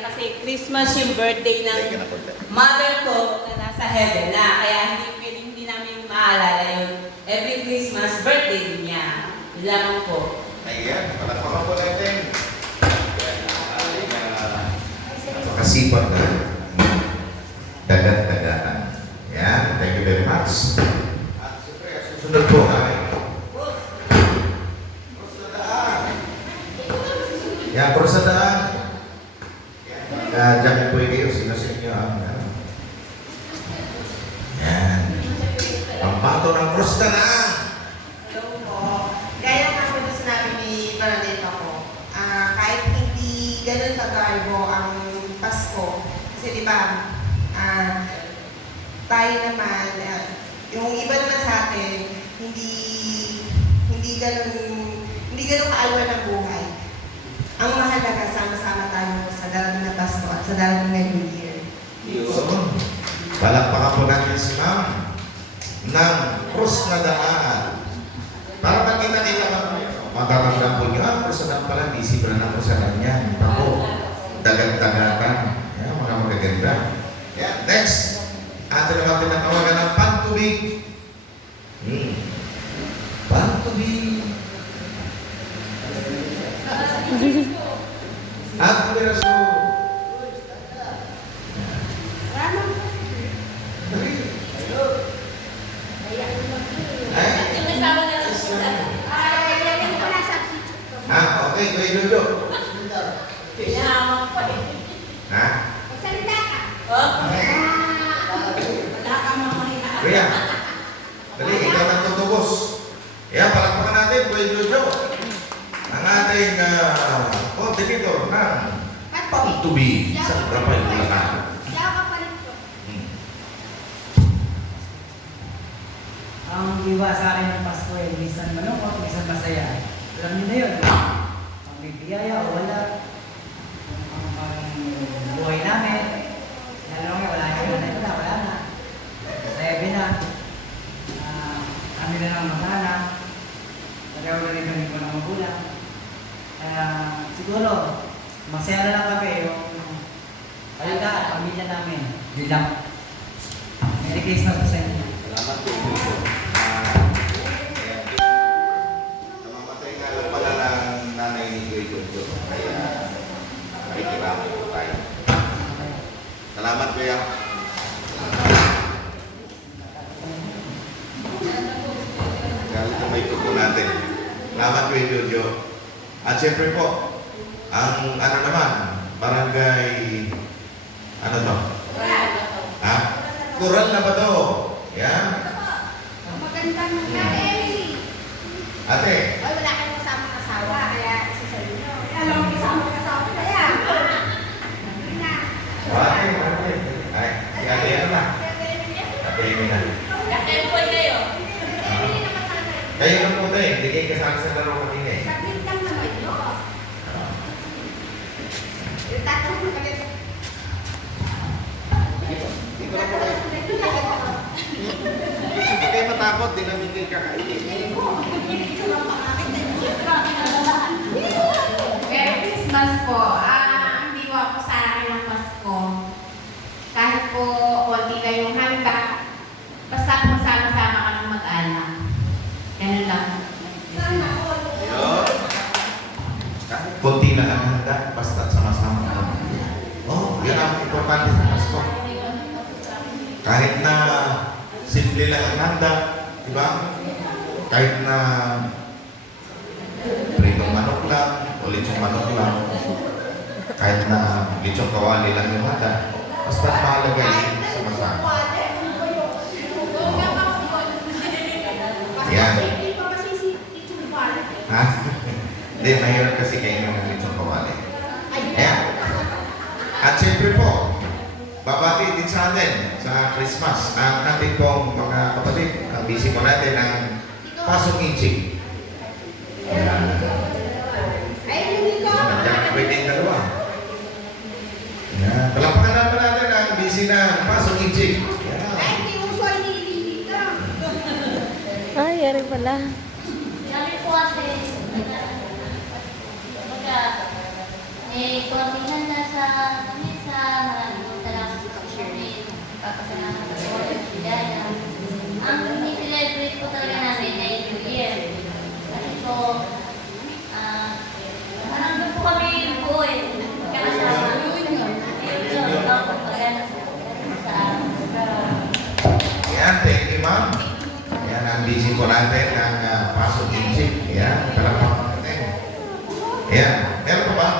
kasi Christmas yung birthday ng mother ko na nasa heaven na. Kaya hindi namin maalala yun. Every Christmas, birthday din niya. Yun lamang po. Ayan, palakpakan po natin. Napakasipag na. Dagat-dagatan. Yan, thank you very much. At siyempre, susunod po ay cross na daan. Yan, cross na daan. Diyan po kayo, sino sa inyo ang yan. Ang bato ng cross na daan. Hello po. Gaya nga po na sinabi ni Bernadette ako, kahit hindi ganun kagarbo ang Pasko, kasi di ba, tayo naman, yung iba naman sa atin, hindi ganun kaalwa ng buhay. Ang mahalaga, sama-sama tayo sa darating na Pasko at sa darating na New Year. Yun. Palakpakan po natin si Ma'am ng cross na daan. Para pag kita-kita ka po, matatamdan po niyo, cross na daan pala, isip na ng cross na daan yan. Ako, dagat-dagatan. Yan, mga magaganda. Yan, next. Atin naman tinatawagan ng pantubig. Pantubig. At piraso. Okay, Kuya Ludo. Pinahamang pa eh. Ha? Magsalita ka. Wala ka mamaya. Kuya, dali, ikaw ang tutubos. Yan, palakpakan natin, Kuya Ludo. Ang ating coordinator ng pantubig sa Rapay, Bulacan. Ang iwa sa akin ng Pasko ay minsan malungkot, minsan masaya. Alam niyo na yun. Ang may biyaya o wala. Ang buhay namin. Lalo nga, wala na. Masaya na. Kami na lang mag-anak. Pareho na rin kami po ng magulang. Kaya siguro, masaya na lang kami yung kalita at pamilya namin. Bilang. Merry Christmas po sa inyo. Salamat po. Namamatay nga lang pala ng nanay ni Kuya Ludo. Kaya, makikirami po tayo. Salamat, Kuya. Galit na may tuko natin. Salamat, Kuya Ludo. At siyempre po, ang ano naman, barangay, ano to? Ha? Kural na ba to? Yan. Magandang Emily. Ate. Ay, wala kayong kasamang asawa, kaya isa sa inyo. Alam mo, kasamang asawa, kaya. Ate. Ay, si ate ano na? Ate Amy na. Katempoy kayo. Kayo na po tayo, hindi kayo kasama sa laro kanina eh. Saglit lang naman yun. Tatanong mo kalit. Dito na po kayo. Hindi kayo matakot, di namin kayo kakainin. Merry Christmas po. Ang diwa ko sa akin ng Pasko. Kahit po konti na yung handa, basta kung sama-sama ka ng mag-anak. Ganun lang. Yun. Kahit konti na lang handa, basta sama-sama ka. Oh, yan ang importante sa Pasko. Kahit na simple lang ang handa, di ba? Kahit na pritong manok lang, o lechong manok lang, kahit na lechong kawali lang yung handa, basta mahalaga yung sama-sama. Yan. Ha? Hindi, mahirap kasi kayo ng lechong kawali. Ayan. At siyempre po, babati din sa atin sa Christmas ang ating pong mga kapatid. Ang busy po natin ang Pasong Inching. Ayan. Nandiyan pwede yung dalawa. Ayan. Palapakan naman natin ang busy na Pasong Inching. Ay, yari pala. Sabi po kasi, may kontingan na sa salamat po at biyaya. Ang ini-celebrate po talaga namin ay New Year. Kasi po, parang doon po kami buo eh. Kakasama. Yun, pagkakala sa Yan, thank you, ma'am. Yan, ang busy po natin ng pasok Egypt. Yan, talagang natin. Yan, meron pa ba?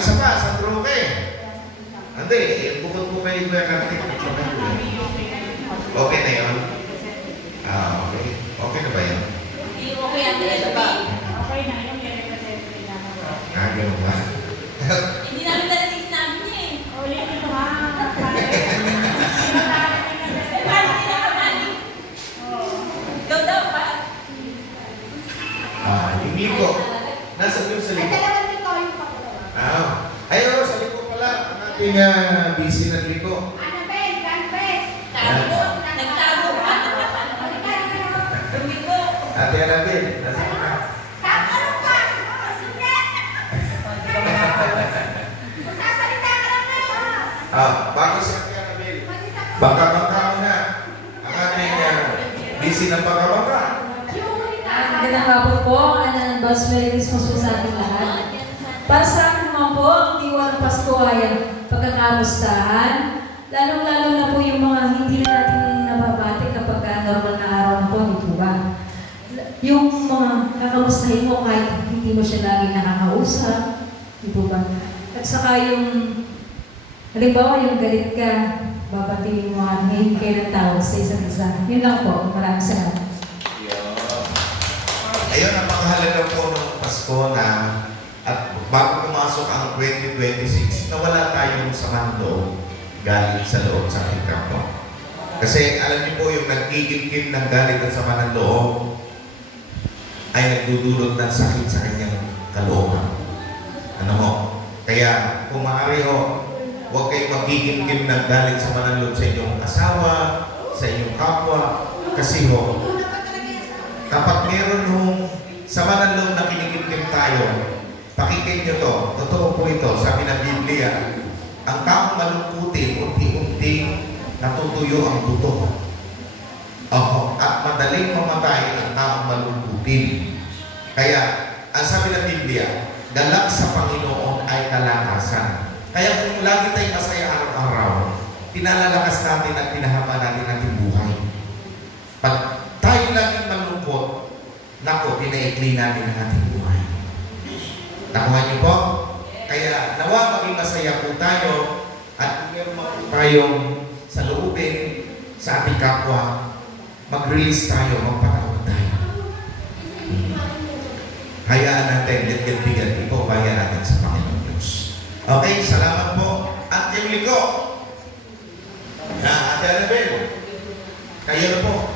Isa pa, sa Roque. Hindi, bukod po kayo ba natin? Okay na yun? Okay. Okay na ba yun? Hindi okay ang ba? Okay na yung i-represent namin. Ganun ba? Hindi namin talagang namin niya eh. Ulitin mo ha. Paano nila kami? Ikaw daw pa. Yung liko. Nasa doon sa liko. Ayun, sa liko pala. Ang ating busy na liko. Tago. Nagtago pa. Tumiko. Ate Annabel, nasa ka na? Bago si Ate Annabel, baka-baka na ang ating busy na baka-baka. Magandang hapon po, Boss, Merry Christmas po sa ating lahat. Para sa akin naman po, ang diwa ng Pasko ay ang pagkakamustahan. Lalong-lalo na po yung mga hindi na natin nababati kapag normal na araw na po, di ba? Yung mga kakamustahin mo kahit hindi mo siya lagi nakakausap, di ba? At saka yung, halimbawa yung galit ka, babatiin mo ang ngayon kayo ng tawag sa isa't isa. Yun lang po, maraming salamat. Ayun, ang panghalaga po ng Pasko na at bago pumasok ang 2026, nawala tayong samang loob galit sa loob sa ating kapwa. Kasi alam niyo po yung nagkikimkim ng galit at sama ng loob ay nagdudulot ng sakit sa kanyang kalooban. Ano mo? Kaya kung maaari ho, huwag kayong magkikimkim ng galit sa mananloob sa inyong asawa, sa inyong kapwa, kasi ho, kapag meron hong sama ng loob na kinikimkim tayo, pakinggan nyo to, totoo po ito, sabi ng Biblia, ang taong malungkutin, unti-unti natutuyo ang buto. At madaling mamatay ang taong malungkutin. Kaya, ang sabi ng Biblia, galak sa Panginoon ay kalakasan. Kaya kung lagi tayong masaya araw-araw, pinalalakas natin at pinahaba natin ating buhay. Pag tayo laging malungkot, nako, pinaikli natin ang ating buhay. Nakuha niyo po? Kaya nawa maging masaya po tayo at meron po tayong sa loobin sa ating kapwa, mag-release tayo, magpatawad tayo. Hayaan natin, let-get-bigan ito, bayan natin sa Panginoon Diyos. Okay, salamat po. At yung liko, na Ate Annabel, kayo na po.